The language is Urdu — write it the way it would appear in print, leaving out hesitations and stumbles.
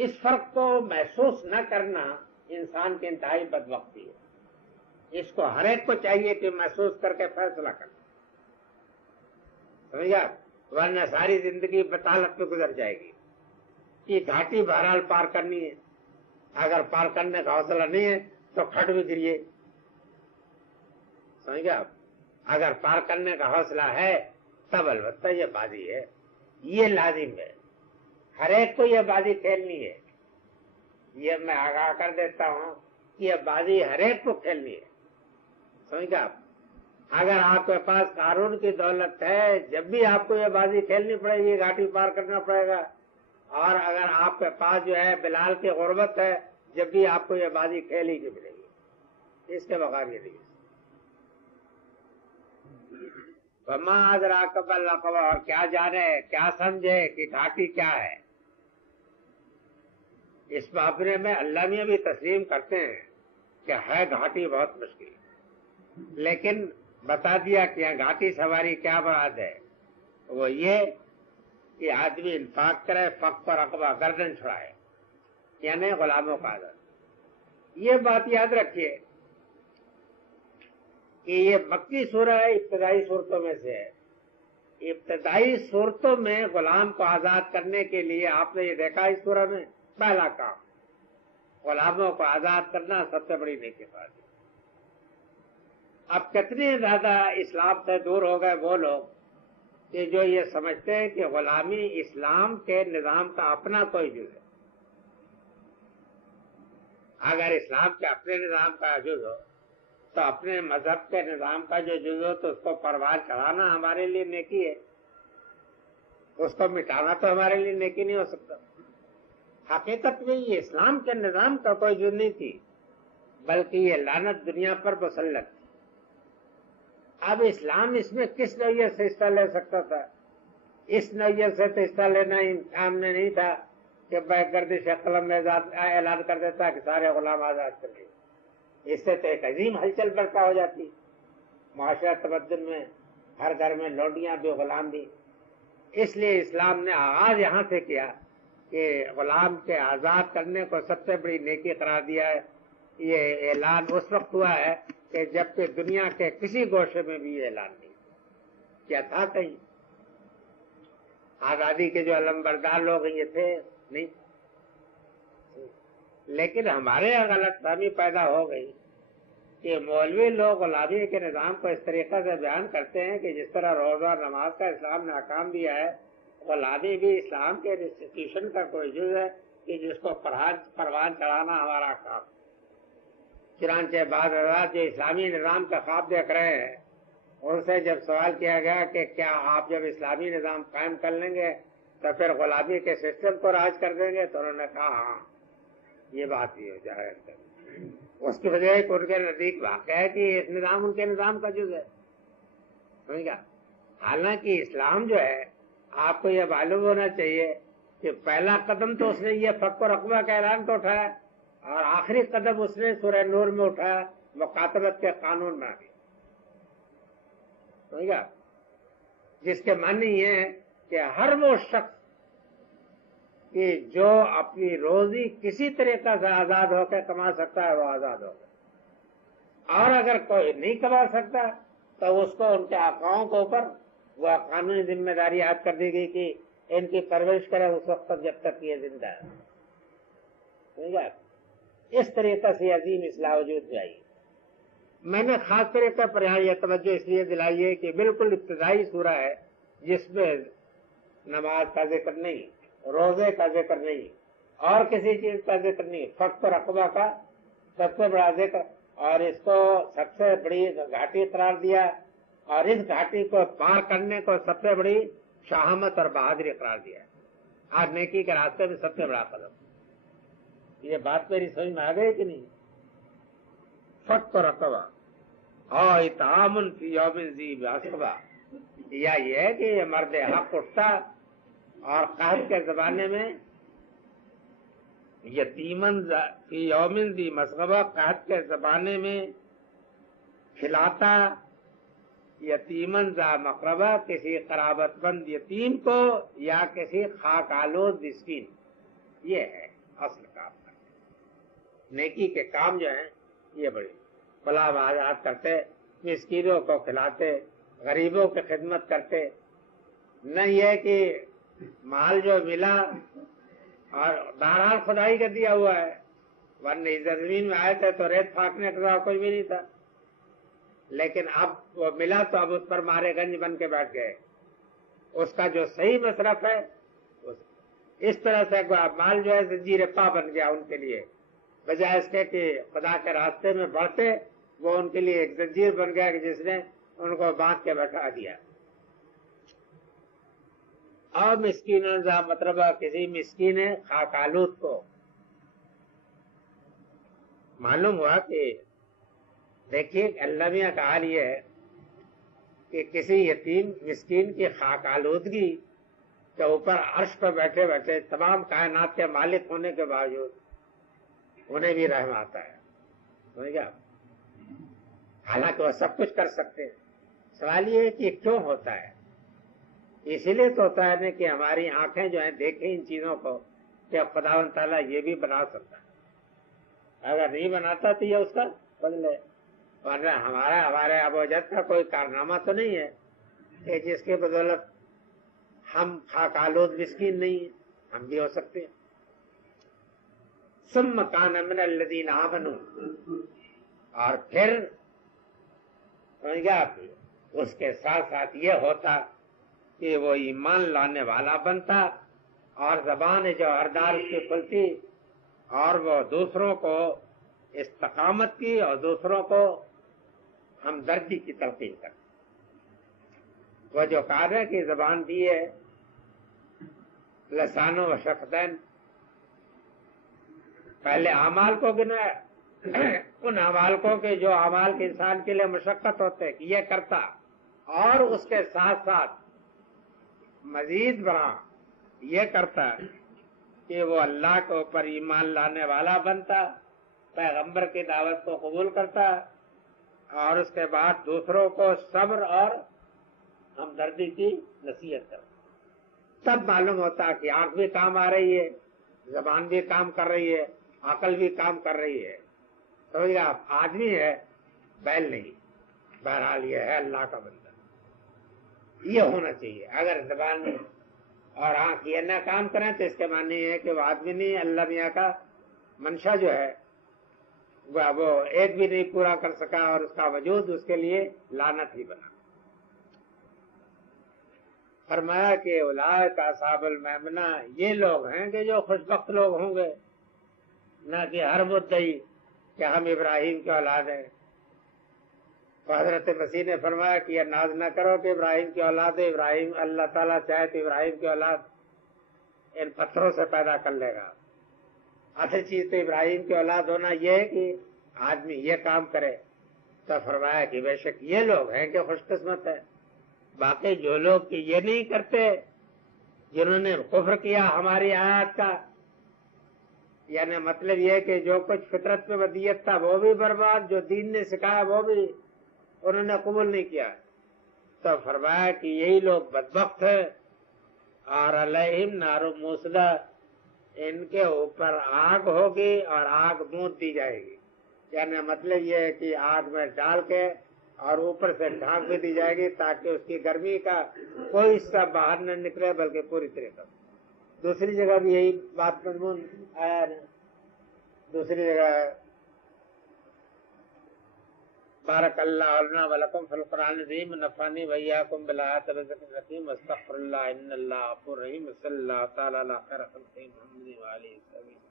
اس فرق کو محسوس نہ کرنا انسان کی انتہائی بدبختی ہے. اس کو ہر ایک کو چاہیے کہ محسوس کر کے فیصلہ کرنا. سمجھا؟ ورنہ ساری زندگی بطالت پہ گزر جائے گی. یہ گھاٹی بہرحال پار کرنی ہے. اگر پار کرنے کا حوصلہ نہیں ہے تو کھٹ بھی گریے. سمجھ گیا؟ اگر پار کرنے کا حوصلہ ہے تب البتہ یہ بازی ہے. یہ لازم ہے، ہر ایک کو یہ بازی کھیلنی ہے. یہ میں آگاہ کر دیتا ہوں کہ یہ بازی ہر ایک کو کھیلنی ہے. سمجھ گیا؟ اگر آپ کے پاس قارون کی دولت ہے، جب بھی آپ کو یہ بازی کھیلنی پڑے گی، گھاٹی پار کرنا پڑے گا. اور اگر آپ کے پاس جو ہے بلال کی غربت ہے، جب بھی آپ کو یہ بازی کھیلی کی ملے گی. اس کے بغیر یہ نہیں. وما ادراک ما العقبہ، اور کیا جانے، کیا سمجھے کہ گھاٹی کیا ہے. اس معاملے میں اللہ میں بھی تسلیم کرتے ہیں کہ ہے گھاٹی بہت مشکل، لیکن بتا دیا کہ گھاٹی سواری کیا مراد ہے. وہ یہ کہ آدمی انفاق کرے، فق پر رقبہ، گردن چھڑائے، یعنی غلاموں کا عدد. یہ بات یاد رکھیے کہ یہ مکی سورہ ہے، ابتدائی صورتوں میں سے ہے. ابتدائی صورتوں میں غلام کو آزاد کرنے کے لیے آپ نے یہ دیکھا اس سورہ میں پہلا کام غلاموں کو آزاد کرنا سب سے بڑی نیکی بات ہے. اب کتنے زیادہ اسلام سے دور ہو گئے وہ لوگ کہ جو یہ سمجھتے ہیں کہ غلامی اسلام کے نظام کا اپنا کوئی جز ہے. اگر اسلام کے اپنے نظام کا جز ہو تو اپنے مذہب کے نظام کا جو جز ہو تو اس کو پروان چڑھانا ہمارے لیے نیکی ہے، اس کو مٹانا تو ہمارے لیے نیکی نہیں ہو سکتا. حقیقت میں یہ اسلام کے نظام کا کوئی جز نہیں تھی، بلکہ یہ لعنت دنیا پر مسلط تھی. اب اسلام اس میں کس نوعیت سے حصہ لے سکتا تھا؟ اس نوعیت سے تو حصہ لینا امتحان میں نہیں تھا کہ گردش قلم میں اعلان کر دیتا کہ سارے غلام آزاد کر دیے. اس سے تو ایک عظیم ہلچل برپا ہو جاتی. معاشرہ تمدن میں ہر گھر میں لونڈیاں بھی، غلام بھی. اس لیے اسلام نے آغاز یہاں سے کیا کہ غلام کے آزاد کرنے کو سب سے بڑی نیکی قرار دیا ہے. یہ اعلان اس وقت ہوا ہے کہ جب کہ دنیا کے کسی گوشے میں بھی یہ اعلان نہیں کیا تھا. کہیں آزادی کے جو علمبردار لوگ یہ تھے نہیں. لیکن ہمارے یہاں غلط فہمی پیدا ہو گئی کہ مولوی لوگ غلامی کے نظام کو اس طریقے سے بیان کرتے ہیں کہ جس طرح روزہ نماز کا اسلام نے حکام دیا ہے، غلامی بھی اسلام کے انسٹیٹیوشن کا کوئی جز ہے کہ جس کو پروان چڑھانا ہمارا کام. چنانچہ بعض حضرات جو اسلامی نظام کا خواب دیکھ رہے ہیں، ان سے جب سوال کیا گیا کہ کیا آپ جب اسلامی نظام قائم کر لیں گے تو پھر غلامی کے سسٹم کو راج کر دیں گے، تو انہوں نے کہا ہاں یہ بات ہی ہو جائے. اس کی وجہ ہے کہ ان کے نزدیک واقع ہے کہ اس نظام ان کے نظام کا جز ہے. سمجھ گیا؟ حالانکہ اسلام جو ہے آپ کو یہ معلوم ہونا چاہیے کہ پہلا قدم تو اس نے یہ فق و رقبہ کا اعلان تو اٹھایا، اور آخری قدم اس نے سورہ نور میں اٹھایا، مکاتبت کے قانون میں آ گیا. سمجھ گیا؟ جس کے معنی یہ ہے کہ ہر وہ شخص کہ جو اپنی روزی کسی طریقہ سے آزاد ہو کے کما سکتا ہے وہ آزاد ہوگا، اور اگر کوئی نہیں کما سکتا تو اس کو ان کے آقاؤں کے اوپر وہ قانونی ذمہ داری عائد کر دی گئی کہ ان کی پرورش کرے اس وقت تک جب تک یہ زندہ ہے. سمجھ گیا؟ اس طریقے سے عظیم اصلاح وجود میں آئی. میں نے خاص طریقے پر یہاں یہ توجہ اس لیے دلائی ہے کہ بالکل ابتدائی سورہ ہے جس میں نماز کا ذکر نہیں، روزے کا ذکر نہیں، اور کسی چیز کا ذکر نہیں. فقط رقبہ کا سب سے بڑا ذکر، اور اس کو سب سے بڑی گھاٹی قرار دیا، اور اس گھاٹی کو پار کرنے کو سب سے بڑی شہامت اور بہادری قرار دیا. آج نیکی کے راستے میں سب سے بڑا قدم. یہ بات میری سمجھ میں آ گئی کہ نہیں؟ فقط رقبہ اور اطعام فی یوم ذی مسغبہ، یا یہ ہے کہ یہ مرد حق اٹھتا اور قحط کے زمانے میں یتیمن فی یوم ذی مسغبہ، قحط کے زمانے میں کھلاتا یتیمن ذا مقربہ، کسی قرابت مند یتیم کو یا کسی خاک آلود مسکین. یہ ہے. اصل کام کرتے. نیکی کے کام جو ہیں یہ بڑی بلا آزاد کرتے, مسکینوں کو کھلاتے, غریبوں کی خدمت کرتے. نہ یہ کہ مال جو ملا اور بہرحال خدائی کا دیا ہوا ہے, ورنہ اس زمین میں آئے تھے تو ریت پھانکنے کا کچھ بھی نہیں تھا, لیکن اب وہ ملا تو اب اس پر مارے گنج بن کے بیٹھ گئے. اس کا جو صحیح مصرف ہے اس طرح سے مال جو ہے زنجیر پا بن گیا ان کے لیے, بجائے اس کے کہ خدا کے راستے میں بڑھتے, وہ ان کے لیے ایک زنجیر بن گیا کہ جس نے ان کو باندھ کے بیٹھا دیا. اور مسکینوں کا مطلب کسی مسکین خاک آلود کو معلوم ہوا کہ دیکھیے اللہ میاں کا حال یہ ہے کہ کسی یتیم مسکین کی خاک آلودگی کے اوپر عرش پر بیٹھے بیٹھے تمام کائنات کے مالک ہونے کے باوجود انہیں بھی رحم آتا ہے. سمجھ گیا؟ حالانکہ وہ سب کچھ کر سکتے ہیں. سوال یہ ہے کہ کیوں ہوتا ہے؟ اسی لیے تو ہوتا ہے نا کہ ہماری آنکھیں جو ہیں دیکھیں ان چیزوں کو کہ خداوند تعالیٰ یہ بھی بنا سکتا ہے. اگر نہیں بناتا تو یہ اس کا بدلے, ورنہ ہمارے ابوجد کا کوئی کارنامہ تو نہیں ہے کہ جس کے بدولت ہم خاک آلود مسکین نہیں ہیں, ہم بھی ہو سکتے ہیں. ثم کان من الذین آمنوا, اور پھر اس کے ساتھ ساتھ یہ ہوتا کہ وہ ایمان لانے والا بنتا اور زبان جوہردار اس کی کھلتی اور وہ دوسروں کو استقامت کی اور دوسروں کو ہمدردی کی تلقین کرتا. وہ جو کہا ہے کہ زبان بھی ہے لسان و شفتین, پہلے اعمال کو گنا ان اعمال کو کہ جو اعمال کے انسان کے لیے مشقت ہوتے کہ یہ کرتا, اور اس کے ساتھ ساتھ مزید بڑا یہ کرتا کہ وہ اللہ کے اوپر ایمان لانے والا بنتا, پیغمبر کی دعوت کو قبول کرتا, اور اس کے بعد دوسروں کو صبر اور ہمدردی کی نصیحت کرتا. تب معلوم ہوتا کہ آنکھ بھی کام آ رہی ہے, زبان بھی کام کر رہی ہے, عقل بھی کام کر رہی ہے. سمجھ گیا؟ آدمی ہے بیل نہیں. بہرحال یہ ہے اللہ کا بندہ, یہ ہونا چاہیے. اگر زبان اور آنکھ یہ نہ کام کریں تو اس کے معنی یہ ہے کہ وہ آدمی نہیں, اللہ میاں کا منشا جو ہے وہ ایک بھی نہیں پورا کر سکا, اور اس کا وجود اس کے لیے لعنت ہی بنا. فرمایا کہ اولئک اصحاب المیمنہ, یہ لوگ ہیں کہ جو خوش بخت لوگ ہوں گے, نہ کہ ہر مدعی کہ ہم ابراہیم کی اولاد ہیں. حضرت مسیح نے فرمایا کہ یہ ناز نہ کرو کہ ابراہیم کی اولاد ہے, ابراہیم اللہ تعالیٰ چاہے تو ابراہیم کی اولاد ان پتھروں سے پیدا کر لے گا. اصل چیز تو ابراہیم کی اولاد ہونا یہ ہے کہ آدمی یہ کام کرے. تو فرمایا کہ بے شک یہ لوگ ہیں کہ خوش قسمت ہے. باقی جو لوگ کہ یہ نہیں کرتے, جنہوں نے کفر کیا ہماری آیات کا, یعنی مطلب یہ کہ جو کچھ فطرت میں ودیت تھا وہ بھی برباد, جو دین نے سکھایا وہ بھی انہوں نے قبول نہیں کیا. تو فرمایا کہ یہی لوگ بدبخت ہیں, اور علیہم نار موصدہ, ان کے اوپر آگ ہوگی اور آگ موت دی جائے گی. یعنی مطلب یہ ہے کہ آگ میں ڈال کے اور اوپر سے ڈھانک بھی دی جائے گی تاکہ اس کی گرمی کا کوئی حصہ باہر نہ نکلے بلکہ پوری طرح. دوسری جگہ بھی یہی بات مضمون آیا ہے. دوسری جگہ بارک اللہ علینا ولکم فی القرآن العظیم, نفعنی وإیاکم بالآیات والذکر الحکیم, استغفر اللہ ان اللہ غفور رحیم. صلی اللہ تعالی علی خیر خلقہ محمد وآلہ وصحبہ.